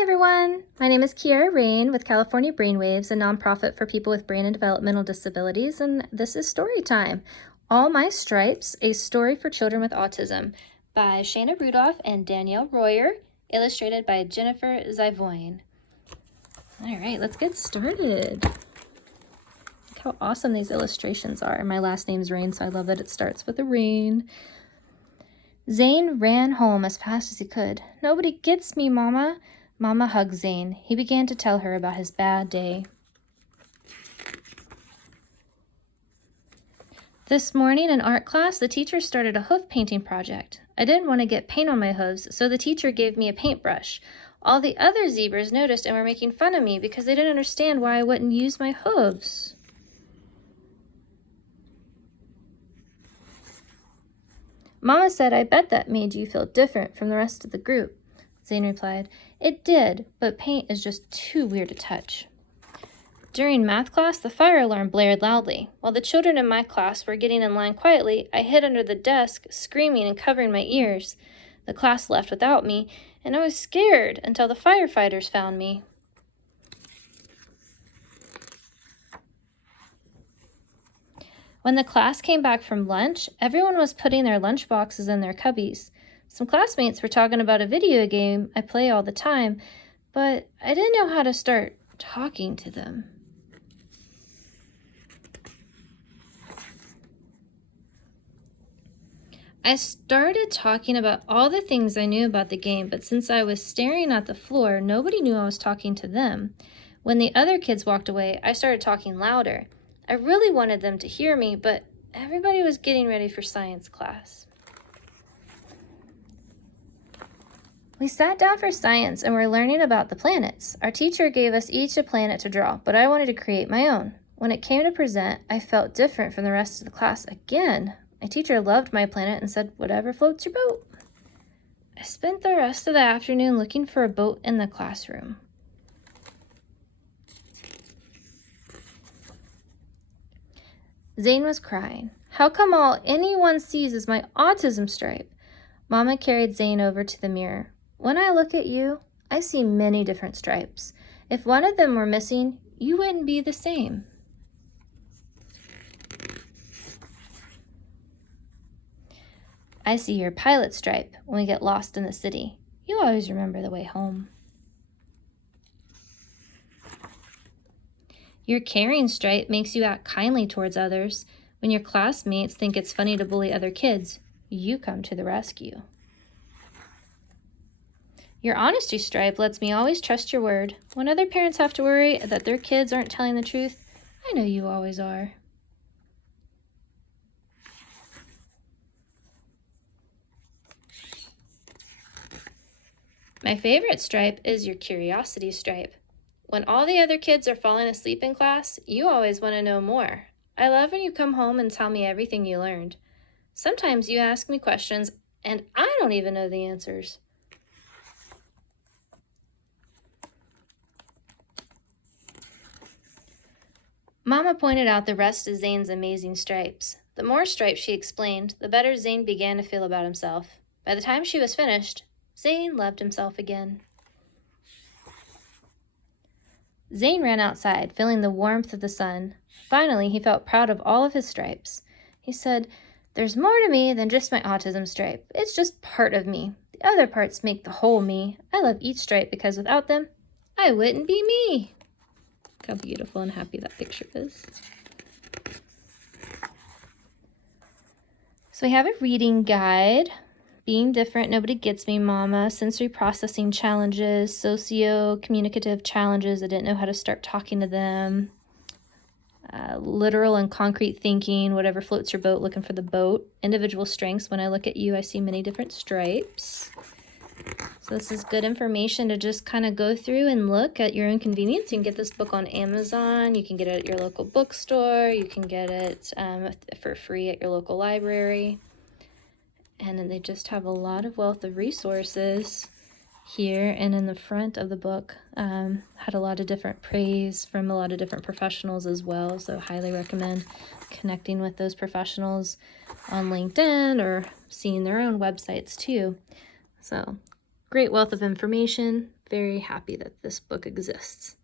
Hi everyone! My name is Kiera with California BrainWaves, a nonprofit for people with brain and developmental disabilities, and this is story time. All My Stripes, a story for children with autism by Shana Rudolph and Danielle Royer, illustrated by Jennifer Zivoyne. All right, let's get started. Look how awesome these illustrations are. My last name's Rain, so I love that it starts with a rain. Zane ran home as fast as he could. "Nobody gets me, Mama." Mama hugged Zane. He began to tell her about his bad day. This morning in art class, the teacher started a hoof painting project. I didn't want to get paint on my hooves, so the teacher gave me a paintbrush. All the other zebras noticed and were making fun of me because they didn't understand why I wouldn't use my hooves. Mama said, "I bet that made you feel different from the rest of the group." Zane replied, "It did, but paint is just too weird to touch." During math class, the fire alarm blared loudly. While the children in my class were getting in line quietly, I hid under the desk, screaming and covering my ears. The class left without me, and I was scared until the firefighters found me. When the class came back from lunch, everyone was putting their lunch boxes in their cubbies. Some classmates were talking about a video game I play all the time, but I didn't know how to start talking to them. I started talking about all the things I knew about the game, but since I was staring at the floor, nobody knew I was talking to them. When the other kids walked away, I started talking louder. I really wanted them to hear me, but everybody was getting ready for science class. We sat down for science and were learning about the planets. Our teacher gave us each a planet to draw, but I wanted to create my own. When it came to present, I felt different from the rest of the class again. My teacher loved my planet and said, "Whatever floats your boat." I spent the rest of the afternoon looking for a boat in the classroom. Zane was crying. "How come all anyone sees is my autism stripe?" Mama carried Zane over to the mirror. "When I look at you, I see many different stripes. If one of them were missing, you wouldn't be the same." "I see your pilot stripe when we get lost in the city. You always remember the way home." "Your caring stripe makes you act kindly towards others. When your classmates think it's funny to bully other kids, you come to the rescue." "Your honesty stripe lets me always trust your word. When other parents have to worry that their kids aren't telling the truth, I know you always are." "My favorite stripe is your curiosity stripe. When all the other kids are falling asleep in class, you always want to know more. I love when you come home and tell me everything you learned. Sometimes you ask me questions and I don't even know the answers." Mama pointed out the rest of Zane's amazing stripes. The more stripes she explained, the better Zane began to feel about himself. By the time she was finished, Zane loved himself again. Zane ran outside, feeling the warmth of the sun. Finally, he felt proud of all of his stripes. He said, "There's more to me than just my autism stripe. It's just part of me. The other parts make the whole me. I love each stripe because without them, I wouldn't be me." Look how beautiful and happy that picture is. So we have a reading guide. Being different, nobody gets me, Mama. Sensory processing challenges, socio-communicative challenges. I didn't know how to start talking to them. Literal and concrete thinking, whatever floats your boat, looking for the boat. Individual strengths. When I look at you, I see many different stripes. So this is good information to just kind of go through and look at your own convenience. You can get this book on Amazon. You can get it at your local bookstore. You can get it for free at your local library. And then they just have a lot of wealth of resources here. And in the front of the book, had a lot of different praise from a lot of different professionals as well. So highly recommend connecting with those professionals on LinkedIn or seeing their own websites too. So Great wealth of information. Very happy that this book exists.